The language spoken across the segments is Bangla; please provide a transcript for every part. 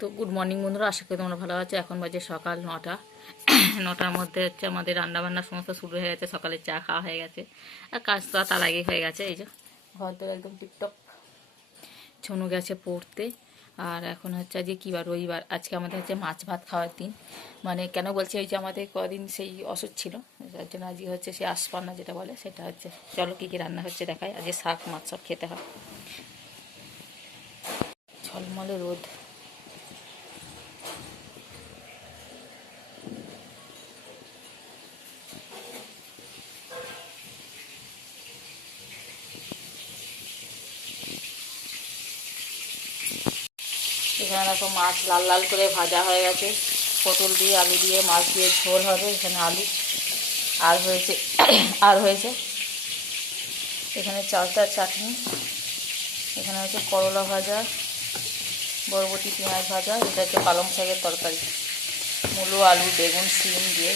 তো গুড মর্নিং বন্ধুরা, আশা করি তোমরা ভালো আছো। এখন বাজে সকাল নটা। নটার মধ্যে হচ্ছে আমাদের রান্নাবান্না সমস্ত শুরু হয়ে গেছে, সকালে চা খাওয়া হয়ে গেছে। আর কাজ তো তার আগে হয়ে গেছে, এই যে। ঘর তো একদম টিপটপ ছনু গেছে পড়তে। আর এখন হচ্ছে আজকে কী বার, রবিবার? আজকে আমাদের হচ্ছে মাছ ভাত খাওয়ার দিন। মানে কেন বলছি ওই যে আমাদের কদিন সেই অসুখ ছিল, যার জন্য আজকে হচ্ছে সেই আশপান্না যেটা বলে, সেটা হচ্ছে, চলো কী কী রান্না হচ্ছে দেখায় আজকে শাক, মাছ সব খেতে হয়। ঝলমলে রোদ। এখানে দেখো মাছ লাল লাল করে ভাজা হয়ে গেছে। পটল দিয়ে, আলু দিয়ে মাছ দিয়ে ঝোল হবে এখানে আলু। আর হয়েছে আর হয়েছে এখানে চালতার চাটনি। এখানে হচ্ছে করলা ভাজা। বরবটি, পেঁয়াজ ভাজা, এটা হচ্ছে পালং শাকের তরকারি। মূলো, আলু, বেগুন সিম দিয়ে।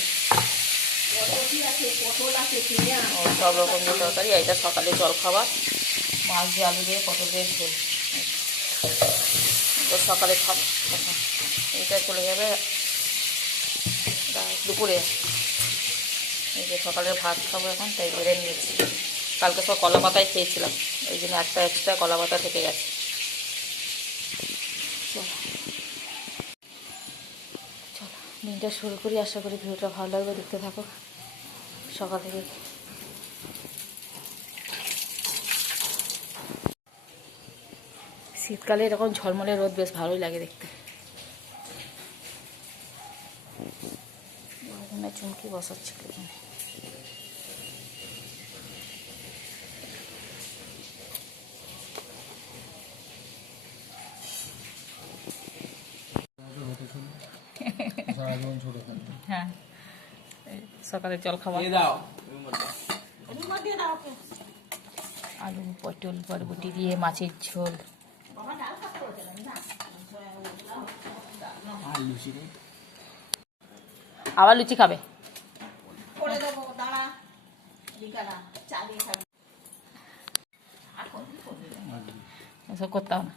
সব রকম দিয়ে তরকারি এটা সকালে জল খাবার মাছ দিয়ে আলু দিয়ে, পটল দিয়ে ঝোল। সকালে খাব এটা চলে যাবে দুপুরে। এই যে সকালে ভাত খাব এখন, তাই বেড়ে নিয়েছি। কালকে সব কলা পাতায় খেয়েছিলাম। এই জন্য একটা এক্সট্রা কলা পাতা থেকে গেছে চলো দিনটা শুরু করি। আশা করি ভিডিওটা ভালো লাগবে। দেখতে থাকো। সকাল থেকে। শীতকালে এরকম ঝলমলে রোদ বেশ ভালোই লাগে দেখতে। চুমকি বসাচ্ছিল এখানে সারাজীবন ছোট থাকবে। হ্যাঁ। সকালে জল দাও। আলু পটল বরবটি দিয়ে মাছের ঝোল। আবার লুচি খাবে? করে দেবো দাঁড়া। বিকালা চা দিয়ে খাবি। এসব করতে হবে না।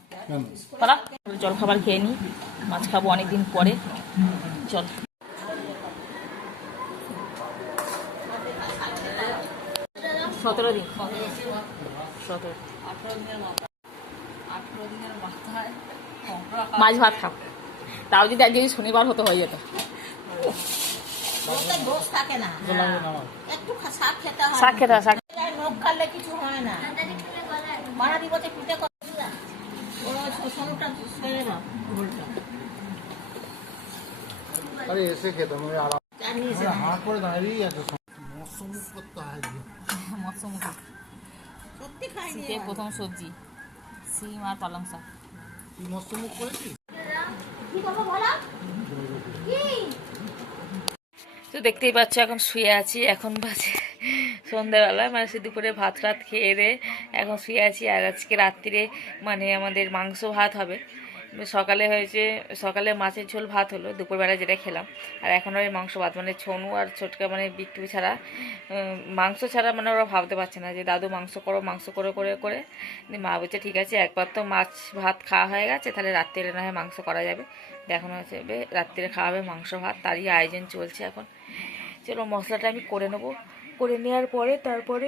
পালা। জল খাবার খেয়ে নিই মাছ খাব অনেকদিন পরে। চল। সতেরো দিন। সতেরো। মাছ ভাত খাও তাও যদি আজকে শনিবার হতো হয়ে যেত। শাক খেতে হয়। শাক খেতে হয়, শাক। মৌসুম সত্যি শীতের প্রথম সবজি সিম আর পালং শাক। তুই মৌসুম করেছিস? তো দেখতেই পাচ্ছ এখন শুয়ে আছি এখন বাজে সন্ধ্যাবেলা মানে সে দুপুরে ভাত রাত খেয়ে দে এখন শুয়ে আছি। আর আজকে রাত্রিরে মানে আমাদের মাংস ভাত হবে। সকালে হয়েছে সকালে মাছের ঝোল ভাত হলো দুপুরবেলা যেটা খেলাম। আর এখন ওই মাংস ভাত মানে ছনু আর ছোটকা মানে বিট্টু ছাড়া মাংস ছাড়া মানে ওরা ভাবতে পারছে না যে দাদু মাংস করো মাংস করে করে করে। দিয়ে মা বলছে ঠিক আছে একবার তো মাছ ভাত খাওয়া হয়ে গেছে তাহলে রাত্রিরে না হয় মাংস করা যাবে। দেখানো হচ্ছে বে, রাত্রিরে খাওয়া হবে মাংস ভাত তারই আয়োজন চলছে এখন। চলো মশলাটা আমি করে নেব। করে নেওয়ার পরে তারপরে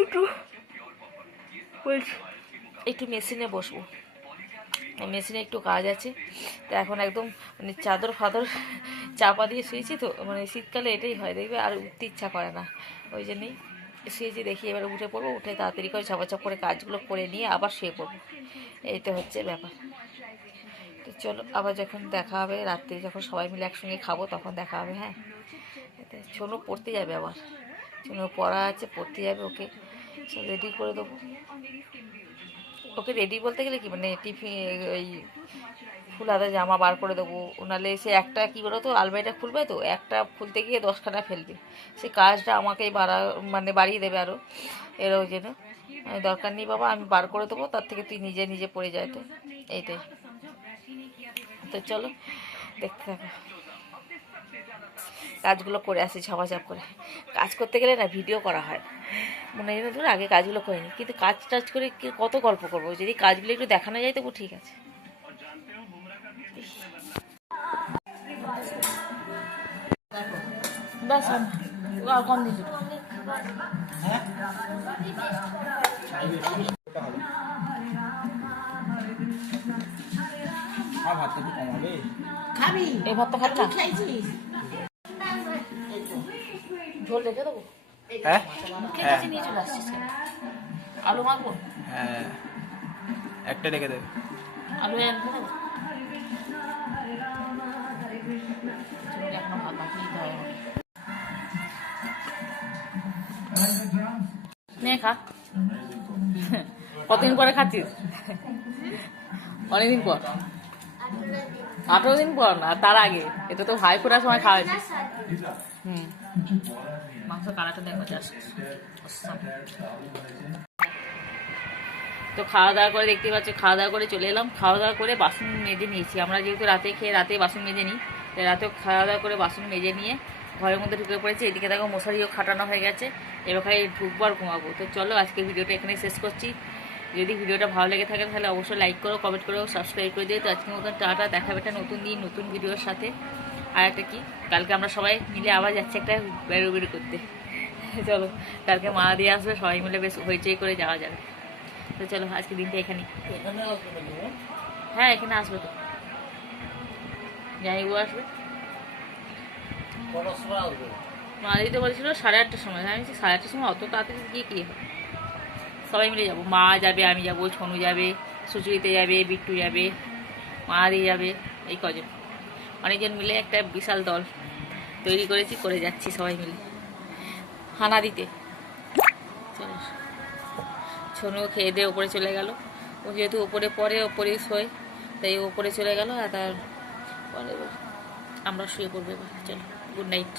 একটু বলছি, একটু মেশিনে বসবো। মেশিনে একটু কাজ আছে। তো এখন একদম মানে চাদর ফাদর চাপা দিয়ে শুয়েছি তো মানে শীতকালে এটাই হয়, দেখবে আর উঠতে ইচ্ছা করে না। ওই জন্যই শুয়েছি, দেখি এবার উঠে পড়ব, উঠে তাড়াতাড়ি করে চাপাচাপ করে কাজগুলো করে নিয়ে আবার শুয়ে পড়ব। এই তো হচ্ছে ব্যাপার। তো চলো, আবার যখন দেখা হবে, রাত্রে যখন সবাই মিলে একসঙ্গে খাব, তখন দেখা হবে হ্যাঁ? এতে ছোনো পড়তে যাবে আবার। ছোনো পড়া আছে, পড়তে যাবে ওকে। সব রেডি করে দেবো। ওকে রেডি বলতে গেলে কি মানে টিফিন ওই ফুলাদা জামা বার করে দেবো। নাহলে সে একটা কী বলো তো আলমারিটা খুলবে তো, একটা খুলতে গিয়ে দশখানা ফেলবে। সে কাজটা আমাকেই বাড়া মানে বাড়িয়ে দেবে আরও এর যেন দরকার নেই বাবা, আমি বার করে দেবো, তার থেকে তুই নিজে নিজে পড়ে যায় তো। এইটাই। তো চলো, দেখতে থাকো। কাজগুলো করে আসি ঝাপাঝাপ করে। কাজ করতে গেলে না ভিডিও করা হয়। মনে হয় না ধরো আগে কাজগুলো করে নিই কিন্তু কাজ টাজ করে কি- কত গল্প করব? যদি কাজগুলো একটু দেখানো যায় তবু ঠিক আছে। কম কমাবে খাবি? এই ভাতটা খাচ্ছা? তুই খাইছিস? ঝোল রেখে দেবো? হ্যাঁ? মুখে নিয়ে চলে আসছিস আলু মাখবো? হ্যাঁ। একটা রেখে দেবে? আলু। নে খা। কতদিন পরে খাচ্ছিস? অনেকদিন পর। আঠেরো দিন পর না, তার আগে। এটা তো ভাই ফোটার সময় খাওয়া হুম। মাংস কালারটা দেখো তো খাওয়া দাওয়া করে দেখতে পাচ্ছ, খাওয়া দাওয়া করে চলে এলাম। খাওয়া দাওয়া করে বাসন মেজে নিয়েছি। আমরা যেহেতু রাতে খেয়ে রাতে বাসন মেজে নিই, তাই রাতেও খাওয়া দাওয়া করে বাসন মেজে নিয়ে ঘরের মধ্যে ঢুকে পড়েছি। এদিকে দেখো মশারিও খাটানো হয়ে গেছে। এবার খালি ঢুকবো আর ঘুমাবো। তো চলো আজকে ভিডিওটা এখানে শেষ করছি। যদি ভিডিওটা ভালো লেগে থাকে তাহলে অবশ্যই লাইক করো কমেন্ট করো সাবস্ক্রাইব করে দিও। তো আজকের মতন টাটা দেখাবে একটা নতুন দিন নতুন ভিডিওর সাথে। আর একটা কি কালকে আমরা সবাই মিলে আবার যাচ্ছি একটা বেরো বেরো করতে। চলো কালকে মা দিয়ে আসবে সবাই মিলে বেশ হইচই করে যাওয়া যাবে। তো চলো আজকে দিনটা এখানে ও? হ্যাঁ এখানে আসবে তো। আসবে। কটার সময় আসবে। মা দিতে বলেছিল সাড়ে আটটার সময়। আমি সাড়ে আটটার সময় অত তাড়াতাড়ি গিয়ে কী হবে? সবাই মিলে যাব। মা যাবে, আমি যাব ছনু যাবে, সুচরিতে যাবে, বিট্টু যাবে, মা দিয়ে যাবে, এই কজন। অনেকজন মিলে একটা বিশাল দল তৈরি করেছি, করে যাচ্ছি সবাই মিলে। হানা দিতে। ছনু খেয়ে দিয়ে ওপরে চলে গেল। ও যেহেতু ওপরে পরে ওপরে শোয়, তাই ওপরে চলে গেল আর তার আমরা শুয়ে পড়ব চলো গুড নাইট